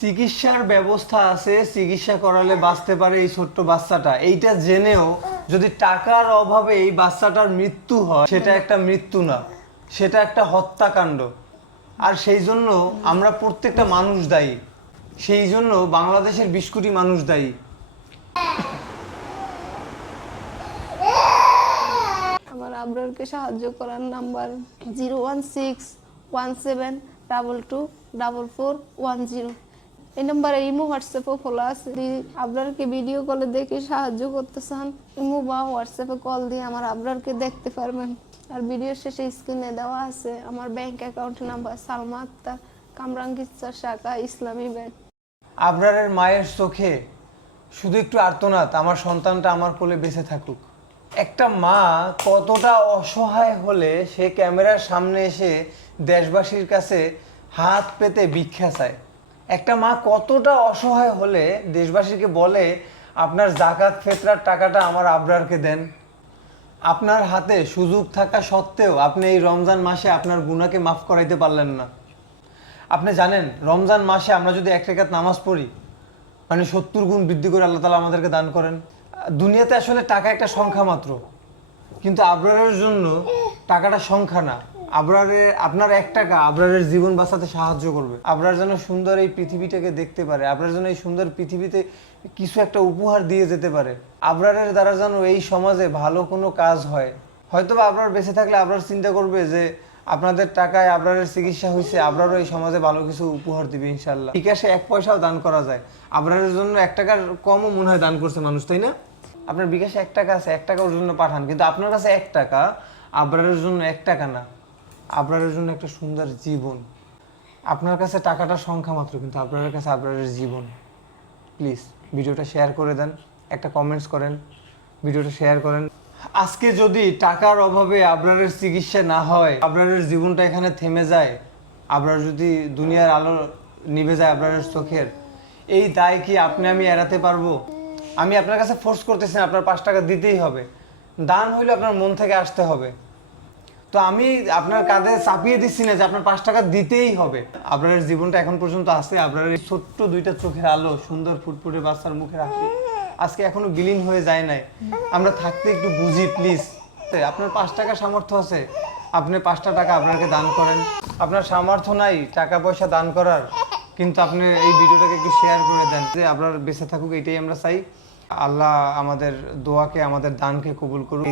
চিকিৎসার ব্যবস্থা আছে, চিকিৎসা করালে বাঁচতে পারে এই ছোট্ট বাচ্চাটা। এইটা জেনেও যদি টাকার অভাবে এই বাচ্চাটার মৃত্যু হয়, সেটা একটা মৃত্যু না, সেটা একটা হত্যাকাণ্ড। আর সেই জন্য আমরা প্রত্যেকটা মানুষ দায়ী, সেই জন্য বাংলাদেশের 20 কোটি মানুষ দায়ী। আমার আবরারকে সাহায্য করার নাম্বার 01617224410। এই নাম্বারে ইমো হোয়াটসঅ্যাপও খোলা আছে। যদি আবরারকে ভিডিও কলে দেখে সাহায্য করতে চান, ইমো বা হোয়াটসঅ্যাপে কল দিয়ে আমার আবরারকে দেখতে পারবেন। আর ভিডিও শেষে স্ক্রিনে দেওয়া আছে আমার bank account number, Salma Akter, Kamrangirchar শাখা, ইসলামী ব্যাংক। আবরারের মায়ের চোখে শুধু একটু আর্তনাদ, আমার সন্তানটা আমার কোলে বেঁচে থাকুক। একটা মা কতটা অসহায় হলে সে ক্যামেরার সামনে এসে দেশবাসীর কাছে হাত পেতে ভিক্ষা চায়। একটা মা কতটা অসহায় হলে দেশবাসীকে বলে আপনার জাকাত ফিতরার টাকাটা আমার আবরারকে দেন। আপনার হাতে সুযোগ থাকা সত্ত্বেও আপনি এই রমজান মাসে আপনার গুনাহকে মাফ করাইতে পারলেন না। আপনি জানেন রমজান মাসে আমরা যদি 1 রাকাত নামাজ পড়ি, মানে 70 গুণ বৃদ্ধি করে আল্লাহ তাআলা আমাদেরকে দান করেন। দুনিয়াতে আসলে টাকা একটা সংখ্যা মাত্র, কিন্তু আবরারের জন্য টাকাটা সংখ্যা না। আপনার 1 টাকা আবরারের জীবন বাঁচাতে সাহায্য করবে। আবরার যেন সুন্দর এই পৃথিবীটাকে দেখতে পারে, আবরার যেন এই সুন্দর পৃথিবীতে কিছু একটা উপহার দিয়ে যেতে পারে। আবরারের দ্বারা যেন এই সমাজে ভালো কোনো কাজ হয়। হয়তোবা আবরার বেঁচে থাকলে আবরার চিন্তা করবে যে আপনাদের টাকায় আবরারের চিকিৎসা হয়েছে, আবরারও এই সমাজে ভালো কিছু উপহার দিবে ইনশাল্লাহ। বিকাশে 1 পয়সাও দান করা যায়, আবরারের জন্য 1 টাকার কমও মনে হয় দান করছে মানুষ, তাই না? আপনার বিকাশে 1 টাকা আছে, 1 টাকার জন্য পাঠান, কিন্তু আপনার কাছে 1 টাকা আবরারের জন্য 1 টাকা না, আবরারের জন্য একটা সুন্দর জীবন। আপনার কাছে টাকাটা সংখ্যা মাত্র, কিন্তু আবরারের কাছে আবরারের জীবন। প্লিজ ভিডিওটা শেয়ার করে দেন, একটা কমেন্টস করেন, ভিডিওটা শেয়ার করেন। আজকে যদি টাকার অভাবে আবরারের চিকিৎসা না হয়, আবরারের জীবনটা এখানে থেমে যায়, আবরার যদি দুনিয়ার আলো নিভে যায় আবরারের চোখের, এই দায় কি আপনি আমি এড়াতে পারবো? আমি আপনার কাছে ফোর্স করতেছি না, আপনার 5 টাকা দিতেই হবে। দান হইলে আপনার মন থেকে আসতে হবে। তো আমি আপনার কাঁধে চাপিয়ে দিচ্ছি না যে আপনার 5 টাকা দিতেই হবে। আবরারের জীবনটা এখন পর্যন্ত আছে, আবরারের ছোট্ট 2টা চোখের আলো, সুন্দর ফুটফুটে বাচ্চার মুখের হাসি আজকে এখনো বিলীন হয়ে যায় নাই। আমরা থাকতে একটু বুঝি প্লিজ। আপনার 5 টাকা সামর্থ্য আছে, আপনি 5টা টাকা আপনাকে দান করেন। আপনার সামর্থ্য নাই টাকা পয়সা দান করার, কিন্তু আপনি এই ভিডিওটাকে একটু শেয়ার করে দেন যে আপনার বেঁচে থাকুক, এইটাই আমরা চাই। আল্লাহ আমাদের দোয়াকে, আমাদের দানকে কবুল করুন।